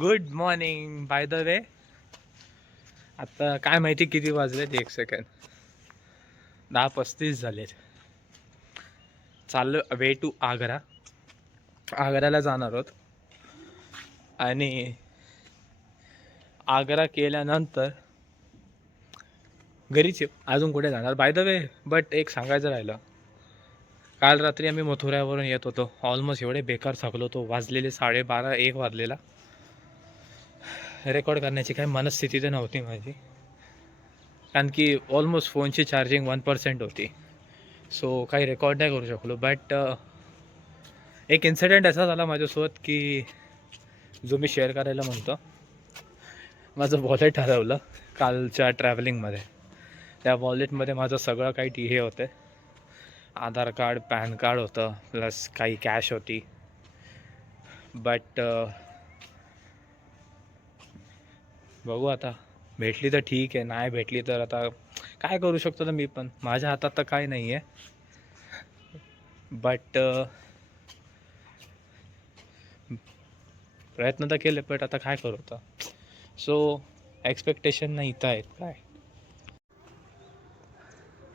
Good morning. Bye the वे आता काय माहिती किती वाजलेत, एक सेकंड, 10:35 झालेत. चाललो वे टू आग्रा. आग्र्याला जाणार आहोत आणि आग्रा केल्यानंतर घरीच अजून कुठे जाणार. बाय द वे बट एक सांगायचं राहिलं, काल रात्री आम्ही मथुऱ्यावरून येत होतो. ऑलमोस्ट एवढे बेकार थकलो होतो. वाजलेले 12:30-1 वाजलेला. रेकॉर्ड करण्याची काही मनस्थिती तर नव्हती माझी, कारण की ऑलमोस्ट फोनची चार्जिंग 1% होती. सो काही रेकॉर्ड नाही करू शकलो. बट एक इन्सिडेंट असा झाला माझ्यासोबत की जो मी शेअर करायला म्हणतो. माझं वॉलेट हरवलं कालच्या ट्रॅव्हलिंगमध्ये. त्या वॉलेटमध्ये माझं सगळं काही हे होतं, आधार कार्ड, पॅन कार्ड होतं, प्लस काही कॅश होती. बट बघू आता, भेटली तर ठीक आहे, नाही भेटली तर आता काय करू शकतो. तर मी पण, माझ्या हातात तर काय नाही आहे. बट प्रयत्न तर केले, बट आता काय करू आता. सो एक्सपेक्टेशन नाही इथं आहेत काय.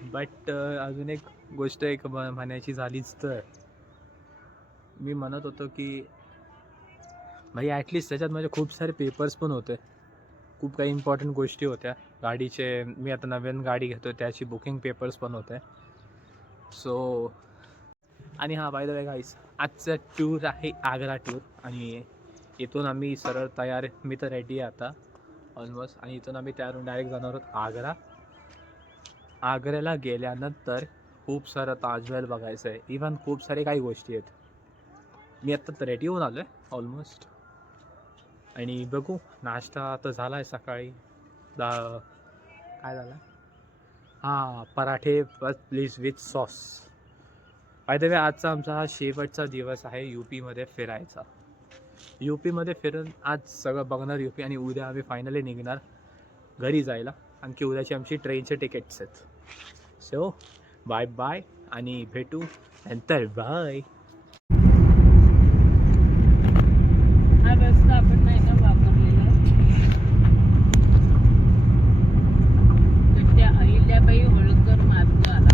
बट अजून एक गोष्ट एक म्हणायची झालीच तर, मी म्हणत होतो की भाई ॲटलिस्ट त्याच्यात माझे खूप सारे पेपर्स पण होते. खूप काही इम्पॉर्टंट गोष्टी होत्या गाडीचे. मी आता नवीन गाडी घेतो त्याची बुकिंग पेपर्स पण होते. सो आणि हां, बाय द वे गाईस, आजचा टूर आहे आग्रा टूर. आणि इथून आम्ही सरळ तयार, मी तर रेडी आहे आता ऑलमोस्ट. आणि इथून आम्ही त्यावरून डायरेक्ट जाणार आहोत आग्रा. आग्र्याला गेल्यानंतर खूप सारं ताजमहल बघायचं आहे. इवन खूप सारे काही गोष्टी आहेत. मी आत्ता तर रेडी होऊन आलो आहे ऑलमोस्ट. आणि बघू, नाश्ता तर झाला आहे सकाळी. काय झाला, हां, पराठे please with sauce. Bye the वे आजचा आमचा हा शेवटचा दिवस आहे UP-मध्ये फिरायचा. UP-मध्ये फिरून आज सगळं बघणार UP. आणि उद्या आम्ही फायनली निघणार घरी जायला, आणखी उद्याची आमची ट्रेनचे तिकीट्स आहेत. सो बाय बाय आणि भेटू नंतर. बाय. हा रस्ता आपण नाही ना वापरलेला. तर त्या अहिल्याबाई होळकर मार्ग आला.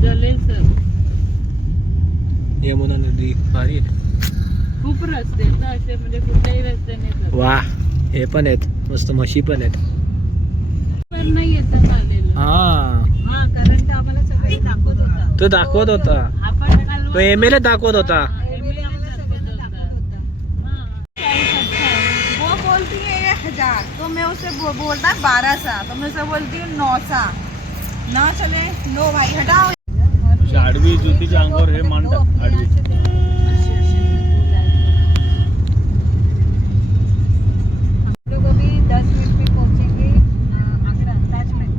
जलेल सर, यमुना नदी भारी आहे. खूप रस्ते आहेत ना असे, म्हणजे कुठल्याही रस्त्याने जात. वा, हे पण आहेत मस्त, म्हशी पण आहेत. पर नाही येतात आलेलं. हा, कारण ते आम्हाला सगळे दाखवत होता. तो दाखवत होता, आपण तो MLA दाखवत होता. वो बोलती है 1000, तो मैं उसे बोलता है 1200, तो मैं उसे बोलती हूँ 900. ना चले, नो भाई हटाओ. आडवी ज्योतीच्या अंगावर हे मांडतात. आडवी हम लोग अभी 10 मिनट में पहुंचेंगे आगरा ताजमहल.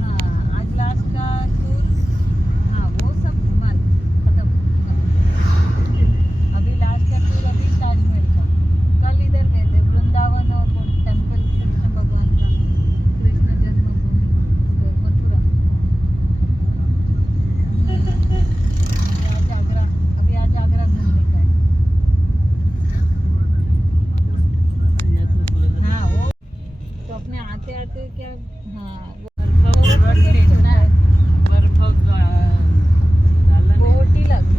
हाँ, आज लास्ट का टूर. हाँ, वो सब घुमा खत्म. अभी लास्ट का टूर अभी ताजमहल का. कल इधर गए थे वृंदावन और टेम्पल कृष्ण भगवान का, कृष्ण जन्मभूमि उधर मथुरा. आज आगरा, अभी आज आगरा घूमने का है. हाँ, वो तो अपने आते आते क्या, हाँ, बर्फ बोटी लागली.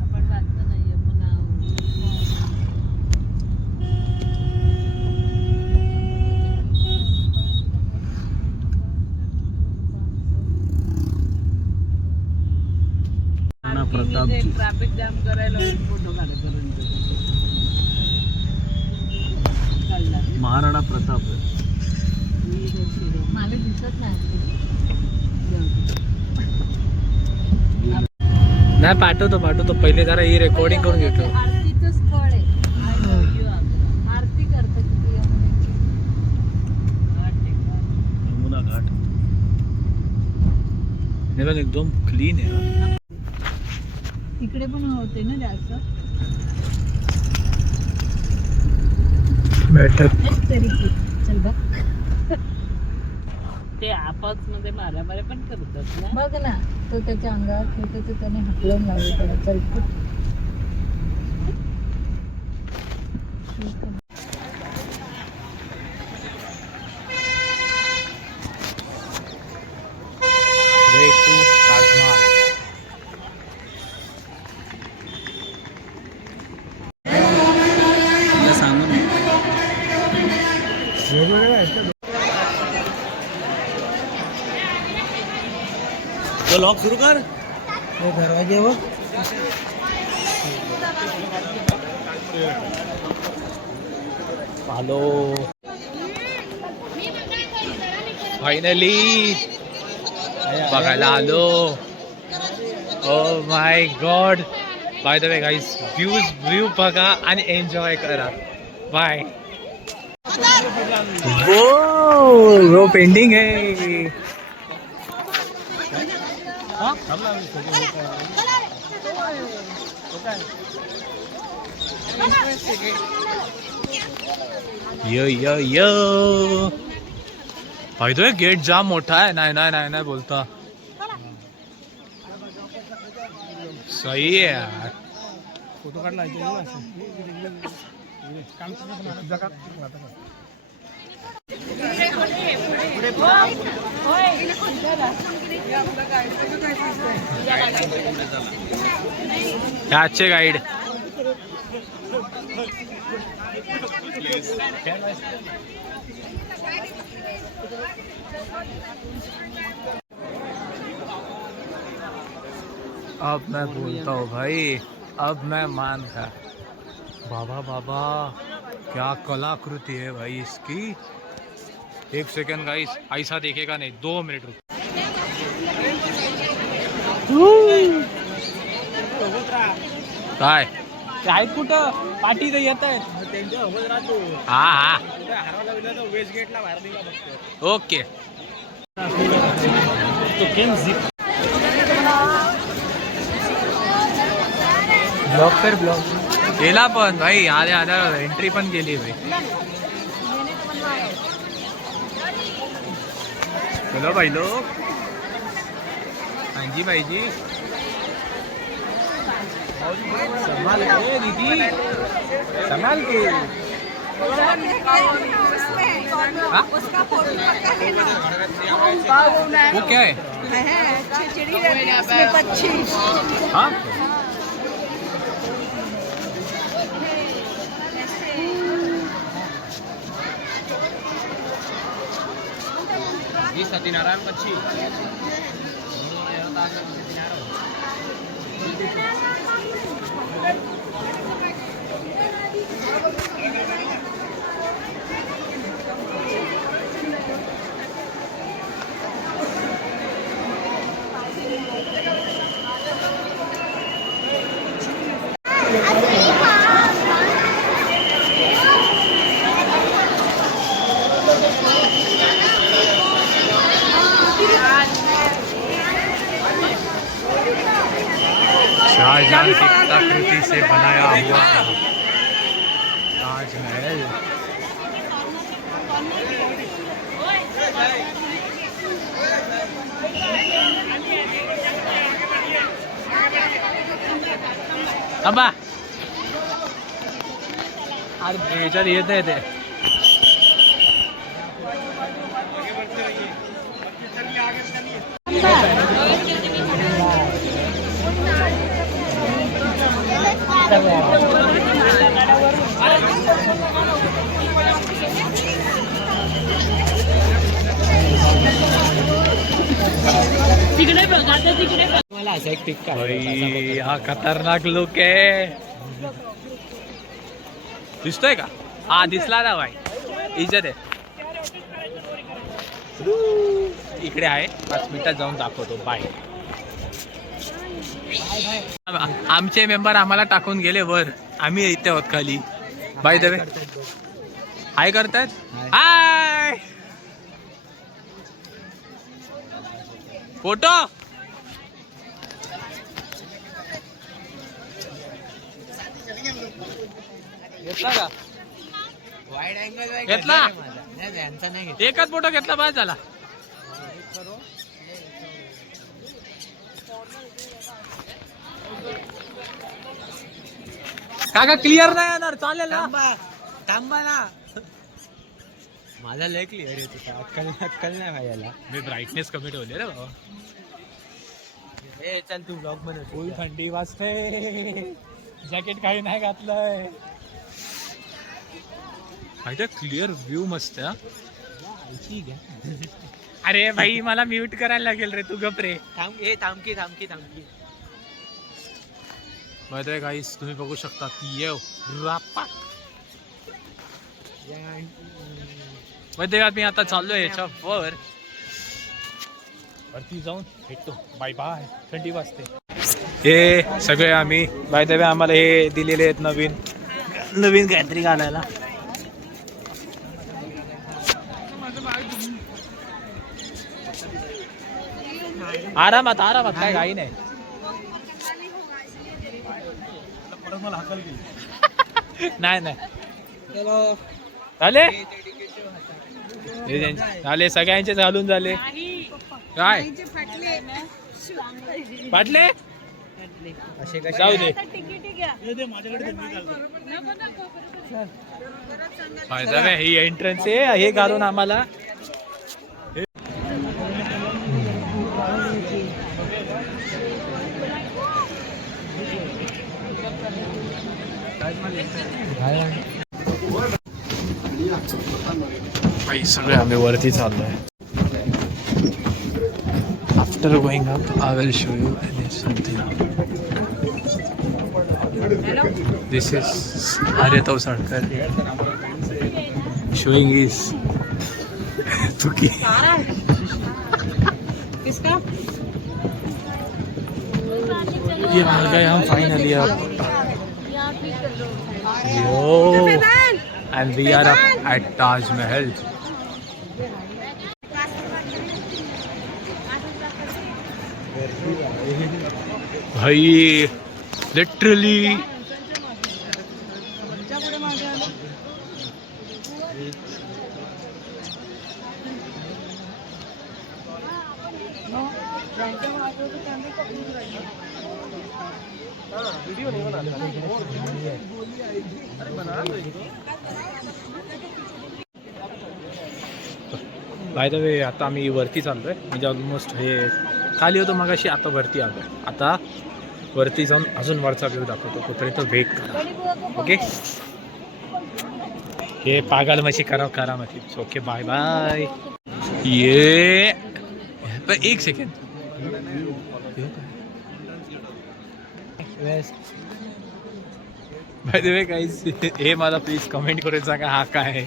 आपण वाचलं नाहीये पुन्हा. प्रतापजी. ट्रॅफिक जाम करायला फोटो काढेपर्यंत महाराणा प्रताप. मला दिसत नाही. नाही पाठवतो पहिले जरा ही रेकॉर्डिंग करून घेतो. आरतीचं स्थळ आहे. आरती करतात तिथे यमुनेची. यमुना घाट हे बघ एकदम क्लीन आहे. इकडे पण होते ना जास्त बैठक तरी चल बघ. ते आपास मध्ये मारामारी पण करतात ना. बघ ना तो त्याच्या अंगावर खेळतो त्याने हकलून लावलं त्याला. चल फुट. Way to Taj Mahal. तो लॉक सुरू कर. दरवाजे बघ. हॅलो फायनली बघायला आलो. Oh my God. Bye the way guys view बघा आणि एन्जॉय करा. बाय. वो पेंडिंग है. यो यो यो फायदो गेट जाम मोठा आहे. नाही बोलता. सही आहे यार. फोटो काढला अच्छे गाइड. अब मैं बोलता हूँ भाई. अब मैं मान था. बाबा क्या कलाकृति है भाई इसकी. एक सेकंड गाइस ऐसा देखेगा नहीं. 2 मिनट रुक. काय आहेत कुठं पाठी तर येत आहेत. हा वेस्ट गेटला बाहेर निघा बघतो. ओके. ब्लॉक कर ब्लॉक केला पण भाई. आल्या एंट्री पण केली भाई. चलो भाई लोग. हाँ जी भाई जी. संभाल के दीदी संभाल के. हाँ? उसका फोटो पक्का लेना. वो क्या है. चिड़ी रहती है उसमें पक्षी. हाँ जी सत्यनारायण पक्षी. शाहजहां की कलाकृति से बनाया हुआ ताजमहल. अब्बा अरे याच्यात येत आहे ते. तिकडे बघा आता तिकडे बघ. मला असा एक पिक भाई हा खतरनाक लुक आहे. दिसतोय का. हा दिसला ना भाई. इज्जत आहे. इकडे आहे 5 मिनिटात जाऊन दाखवतो. बाय. आमचे मेंबर आम्हाला टाकून गेले वर, आम्ही इथे आहोत खाली. बाय द वे हाय करतात. हाय फोटो घेतला का? घेतला एकच फोटो घेतला बाय झाला. काका क्लिअर नाही येणार, चालेल ना? थांबा ना, माझा लय क्लिअर येतो. अक्कल नाही भाई. मी ब्राईटनेस कमी ठेवले रे बाबा. ए चल तू ब्लॉग बनव. फुल थंडी वाजते, जॅकेट काही नाही घातलंय. माहिती क्लिअर व्ह्यू मस्त आहे. अरे भाई मला म्यूट करायला लागेल रे, तू गप रे. थांबकी. माहिती आहे गाईस, तुम्ही बघू शकता की रापा. माहिती आहे का, मी आता चाललोय याच्यावर वरती जाऊन भेटतो. Bye bye. थंडी वाजते. हे सगळे आम्ही बाय द वे आम्हाला हे दिलेले आहेत नवीन काहीतरी घालायला. आरामात काय घाई नाही. नाही झाले सगळ्यांचे घालून झाले. काय फाटले जाऊ दे. ही एंट्रन्स आहे, हे घालून आम्हाला सगळे आम्ही वरती चाललोय. After going up I will show you something. This is Arya Tavsalkar showing is तुकी. ये आ गए हम फाइनली अब. Yo, and we are up at Taj Mahal. भाई literally बाय द वे आता आम्ही वरती चाललोय, म्हणजे ऑलमोस्ट हे खाली होतो मगाशी, आता वरती आलोय. आता वरती जाऊन अजून वरचा व्ह्यू दाखवतो, तोपर्यंत वेट करा. ओके, हे पागल मशी करा मची. Okay bye bye. ये एक second. By the way guys, हे मला प्लीज कमेंट करून सांगा हा काय आहे.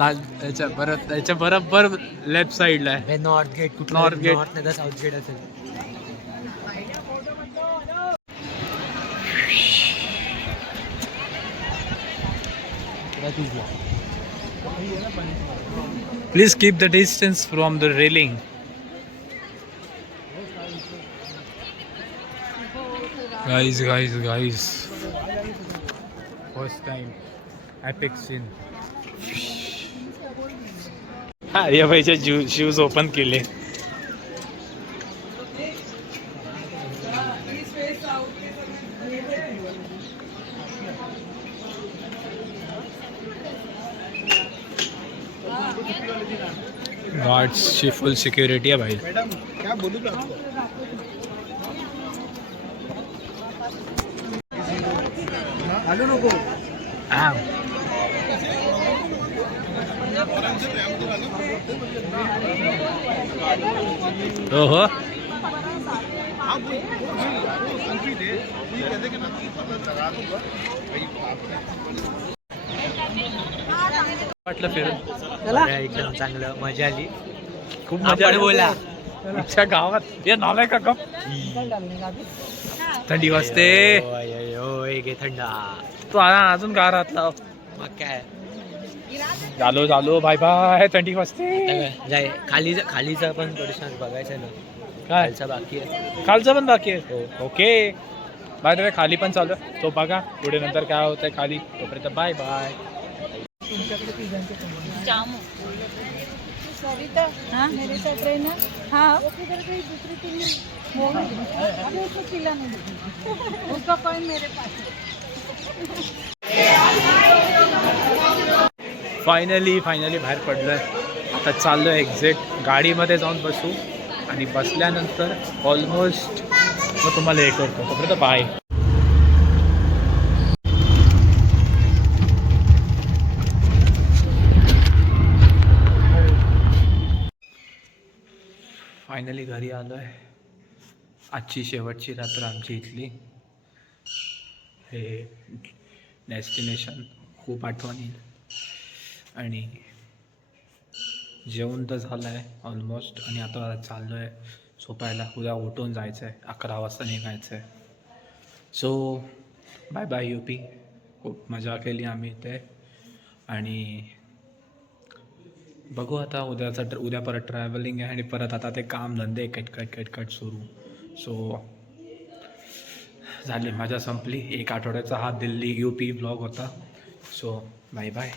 त्याच्या बरोबर लेफ्ट साईडला आहे नॉर्थ गेट. कुठला नॉर्थ गेट? नॉर्थ नाही, साऊथ गेट असेल. Please keep the distance from the railing. Guys first time epic scene. या भाईचे शूज ओपन केले. गार्ड्सची फुल सिक्युरिटी आहे भाई. क्या बोलू का आलू नको. ओहो, वाटलं फिरून एकदम चांगलं, मजा आली. खूप मजा बोला आमच्या गावात हे नालाय का गप थंडी वाजते घे थंडा तू अजून गारात लाव मग काय झालो बाय बाय थंडी वाजते जाय खालीचा पण प्रश्न बघायचा ना काय खालचा बाकी आहे खालचं पण बाकी आहे ओके बाय द वे खाली पण चालू आहे तो बघा पुढे नंतर काय होतंय खाली तोपर्यंत बाय बाय जामू सरिता हाँ मेरे साथ रहना हाँ वो किधर गई दूसरी टीम वो अभी उसको खिला नहीं उसका पॉइंट मेरे पास फायनली बाहेर पडलोय आता चाललोय एक्झिट गाडीमध्ये जाऊन बसू आणि बसल्यानंतर ऑलमोस्ट मग तुम्हाला हे करतो तोपर्यंत बाय फायनली घरी आलो आहे आजची शेवटची रात्र आमची इथली हे डेस्टिनेशन खूप आठवण येईल आणि जेवण तर झालं आहे ऑलमोस्ट आणि आता चाललो आहे झोपायला उद्या उठून जायचं आहे 11 वाजता निघायचं आहे सो बाय बाय UP खूप मजा केली आम्ही इथे आणि बघू आता उद्या परत ट्रॅव्हलिंग आहे आणि परत आता ते काम धंदे कटकट सुरू सो झाली मजा संपली 1 आठवड्याचा हा दिल्ली UP ब्लॉग होता सो बाय बाय